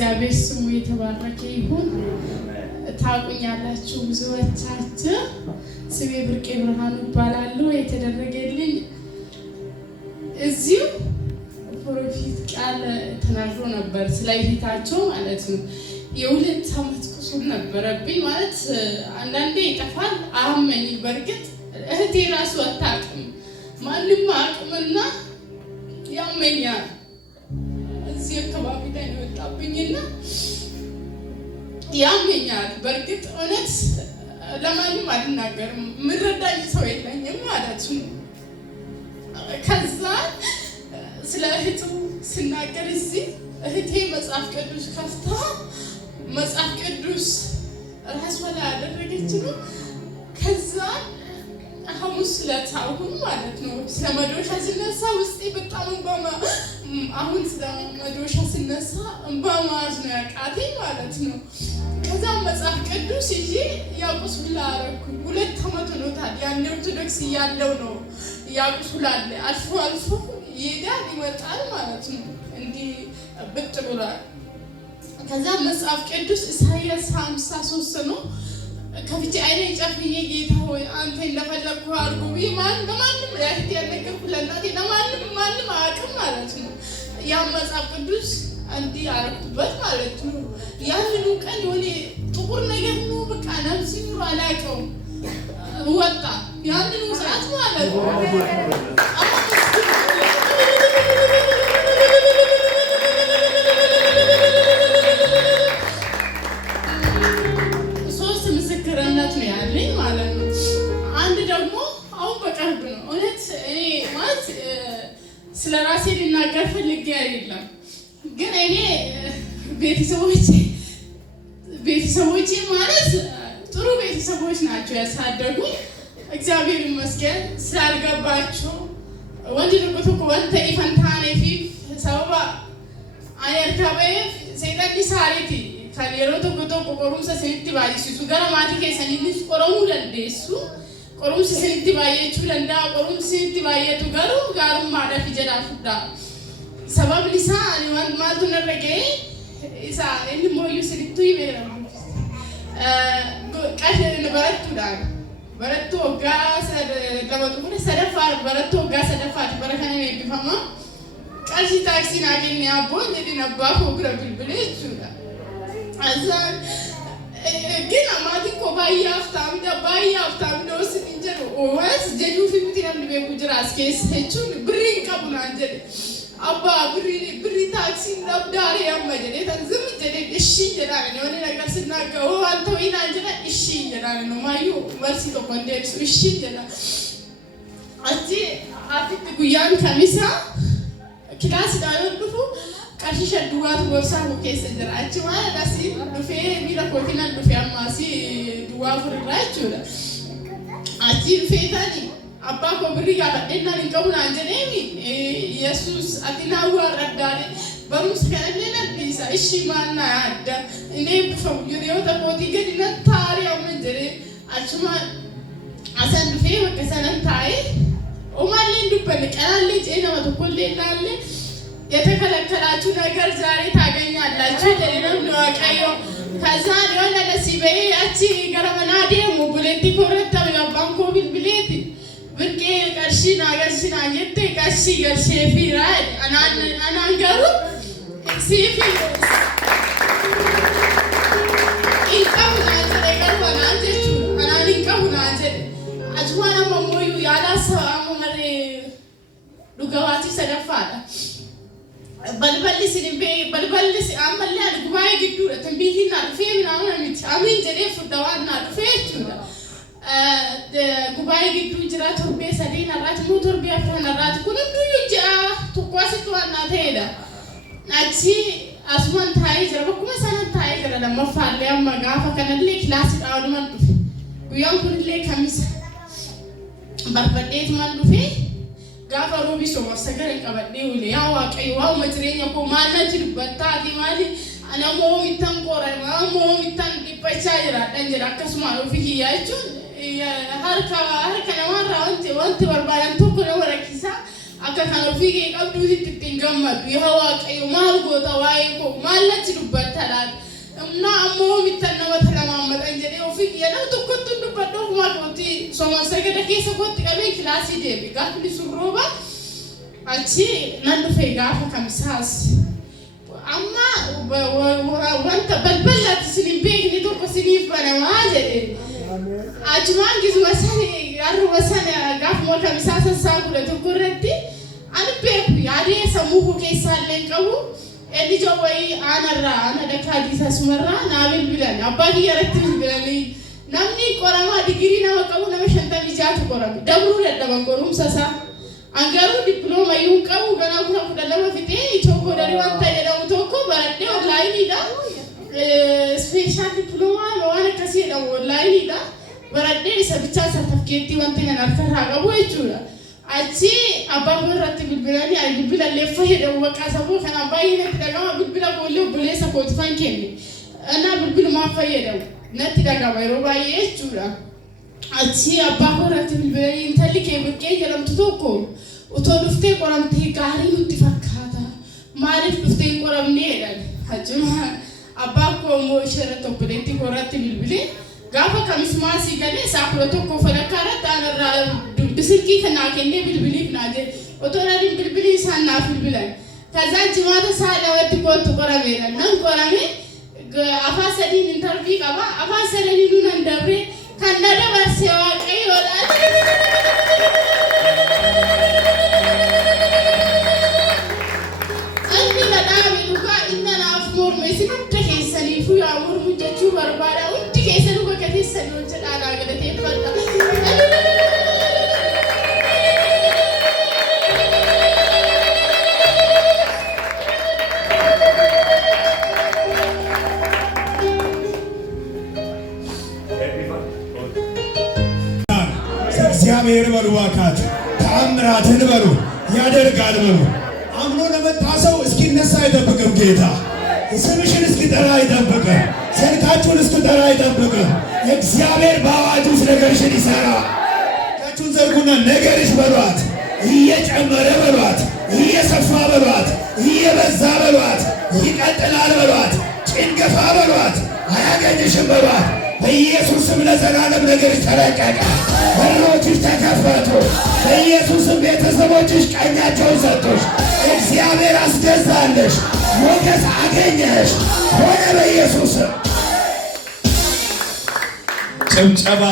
እግዚአብሔር ስሙ የተባረከ ይሁን። ታውቁኛላችሁ ብዙዎቻችሁ። ስሜ ብርቄ ብርሃኑ እባላለሁ። የተደረገልኝ እዚሁ ፕሮፊት ቃል ተናግሮ ነበር ስለ እህታቸው ማለት ነው። የሁለት ዓመት ቁስል ነበረብኝ ማለት አንዳንዴ ይጠፋል አመኝ። በርግጥ እህቴ ራሱ አታውቅም፣ ማንም አቅምና ያመኛል። እዚህ አካባቢ ላይ ነው የወጣብኝና ያመኛል። በርግጥ እውነት ለማንም አልናገርም፣ ምረዳኝ ሰው የለኝም ማለት ነው። ከዛ ስለ እህቱ ስናገር እዚህ እህቴ መጽሐፍ ቅዱስ ከፍታ መጽሐፍ ቅዱስ ራሷ ላይ ያደረገች ነው። ከዛ ሐሙስ ዕለት አሁን ማለት ነው ስለ መዶሻ ሲነሳ ውስጤ በጣም አሁን ስለ መዶሻ ሲነሳ በማዝ ነው ያቃተኝ ማለት ነው። ከዛ መጽሐፍ ቅዱስ ይዤ ያቁስላ አረኩኝ። 2 ዓመት ሆኖታል። ያን ኦርቶዶክስ እያለው ነው ያቁስላል። አልፎ አልፎ ይሄዳል ይወጣል ማለት ነው። እንዲህ ብጥ ብሏል። ከዛ መጽሐፍ ቅዱስ ኢሳይያስ 53 ነው ከፍቼ አይኔ ጨፍኜ ጌታ ሆይ አንተ እንደፈለግኩ አድርጉ ብዬ ለማንም ያህት ያልነገርኩ ለእናቴ ማንም አያውቅም ማለት ነው። ያ መጽሐፍ ቅዱስ እንዲህ አረኩበት ማለት ነው። ያንኑ ቀን የሆነ ጥቁር ነገር ነው በቃ ነፍስ ኑሮ አላውቀውም ወጣ ያንኑ ሰዓት ማለት ነው። ስለ ራሴ ልናገር ፈልጌ አይደለም፣ ግን እኔ ቤተሰቦቼ ማለት ጥሩ ቤተሰቦች ናቸው ያሳደጉኝ። እግዚአብሔር ይመስገን። ስላልገባቸው ወንድ ልቁቱ ወንተ ኢፈንታኔ ፊ ሰበባ አየርካበ ሰይጣን ሳሪቲ ከሌሮ ተቆጦ ቆቆሩምሰ ሰይት ባይሲሱ ገራማቲ ከሰኒስ ቆሮሙ ለንደሱ ቆሩምሲ ሰይት ባየቹ ለንዳ ቆሩምሲ ሰይት ባየቱ ጋሩም ማዳፊ ጀዳፉዳ ሰበብ ሊሳ አኒዋን ማልቱ ነረገ ኢሳ እንሞዩ ስሪቱ ይበራሙ ቀሽ ለበረቱዳ በረቱ ጋስ ለበቱ ሰደፋ በረቱ ጋስ ሰደፋ በረከነ ይብፋማ ቀሽ ታክሲ ናገኝ ያቦ እንዲ ነባሁ ግረብል ብለቹዳ አዛ ግን አማቲ ኮባያ አፍታም ደውስ እንጀሮ ወስ ጀጁ ፊምቲ ነም በቁ ጅራስ ከስ ሄቹን ብሪን ቀቡና እንጀ አባ ብሪ ታክሲ ነብዳሪ ያመጀኔ ተዝም ጀኔ እሺ ይላል ነው ነገር ስናገው አንተው ኢና እንጀ እሺ ይላል ነው ማዩ ወርሲ ተቆንደስ እሺ ይላል አጂ አፍት ጉያን ከሚሳ ክላስ ዳይወድፉ ቀሽሸ ዱዋት ቦርሳ ወከስ ድራች ማለት አሲ ዱፌ ሚላ ኮቲና ዱፌ አማሲ ዱዋ ፍራች ወላ አጂ ፌታኒ አባ ኮብሪ ጋደና ልንቀቡና አንጀኔሚ ኢየሱስ አቲናው አረዳሪ በሩስ ከነለና ቢሳ እሺ ማና ያዳ እኔ ብፈው ይሪዮ ተቆቲ ገድና ታሪያው መንጀሬ አቹማ አሰን ዱፌ ወከሰነን ታይ ኦማሌን ዱበለ ቀላል ጄና ወተኮሌላለ የተከለከላችሁ ነገር ዛሬ ታገኛላችሁ። ለሌላም ነው ከዛ የሆነ ለሲበይ አቺ ገረመና ደሙ ብለቲ ኮረታ ያባንኮ ቢልቢሌቲ ብርቄ ቀርሺና ገርሺና የተ ቀርሺ ገርሼፊ ራይ አናንገሩ ሲፊ ኢንካውና ተደገርዋና አንጀቹ አናንካውና አንጀ አጅዋና መሞዩ ያላሰአሙ መሬ ዱጋዋቲ ሰደፋላ balballi ammallee gubaa'ee gidduudha tanbiitiin naa dhufee minaamuun miti amiin jedhee furdawaan naa dhufee jechuudha. Gubaa'ee gidduu jira torbee 3 narraati immoo torbee 4 narraati kun hunduyyuu ji'a tokko asitti waan naa ta'edha. Achi asumaan taa'ee jira bakkuma sanan taa'ee jira lammaffaallee amma gaafa kanallee kilaasiidhaa walumaan dhufe guyyaan kunillee kamisa barbadheetumaan dhufee gaafa roobi sooma sagalee qabadhee ule yaa waaqayyo waa'uma jireenya koo maalnatti dubbattaati maali anamoo mittan qorama moo mittan dhiphachaa jiraadhan jedha akkasumaan ofii kiyyaa jechuun harka namarraa wanti barbaadan tokko nama rakkisaa akka kan ofii kee qabduutti ittiin gammadu yaa waaqayyo maal goota waa'ee koo maal natti dubbatta laata na ammoo mittan nama talamaammadan jedhee ofii jedhamu tokkotti dubbadhu ofuma kooti sooma sagada keessa kootti qabee kilaasii deebi gaafni surrooba achi nan dhufee gaafa kamisaas amma wanta balbalatti sinin beekni tokko siniif banamaa jedhe achumaan gisuma sani arruma sana gaafuma kamisaa sassaa kudha tokko irratti ani beeku yaadee sammuu keessaallee qabu Edi jawai anarra anada kadisa sumarra nabil bilan abba hiyarati bilani namni qorama digiri nama qabu nama shanta bijatu qorami dabru redda bangorum sasa angaru diploma yun qabu gana kuna kudalama fite itoko dari wanta yedamu toko baradde online ida special diploma wana kasi yedamu online ida baradde isa bicha certificate wanta nan arkarra qabu ejura achi abba irratti bilbilani ay bilbila lefa hedo waqasabu kana bayina tidagama bilbila bolle bolesa kotifan kenni ana bilbilu ma fayedo natti dagama ero baye echura achi abba irratti bilbilani intalli ke bukke jedhamtu tokko uto dufte qoramte gaari nutti fakkata maalif dufte qoramne edan ajuma abba ko mo shere toppetti qoratti bilbile gaafa kamismaasi gade saakura tokko falakara tanarra bisirki kana kenne bilbilif naade otoradi bilbili sanna bilbilan kaza jimaata saada watti kootu qorameera nan qorame afasadin interview qaba afasadin nunan dabre kannada barse waaqayyoodha anni nadaami duka inna naaf morme sinutte keessaniifu yaa mormu jechuu barbaada utti keessanu bakkateessani hojjedhaadha galateeffadha እግዚአብሔር በሩዋካት ተአምራትን በሩ ያደርጋል በሩ አምኖ ለመጣ ሰው እስኪነሳ አይጠብቅም ጌታ ስምሽን እስኪጠራ አይጠብቅም ስልካችሁን እስኪጠራ አይጠብቅም እግዚአብሔር በአዋጅ ውስጥ ነገርሽን ይሰራል ታችሁን ዘርጉና ነገርሽ በሏት እየጨመረ በሏት እየሰፋ በሏት እየበዛ በሏት ይቀጥላል በሏት ጭንገፋ በሏት አያገኝሽም በሏት በኢየሱስ ስም ለዘላለም ነገርሽ ተለቀቀ በሮችሽ ተከፈቱ በኢየሱስ ስም ቤተሰቦችሽ ቀኛቸውን ሰጡሽ እግዚአብሔር አስገዛለሽ ሞገስ አገኘሽ ሆነ በኢየሱስ ስም ጭብጨባ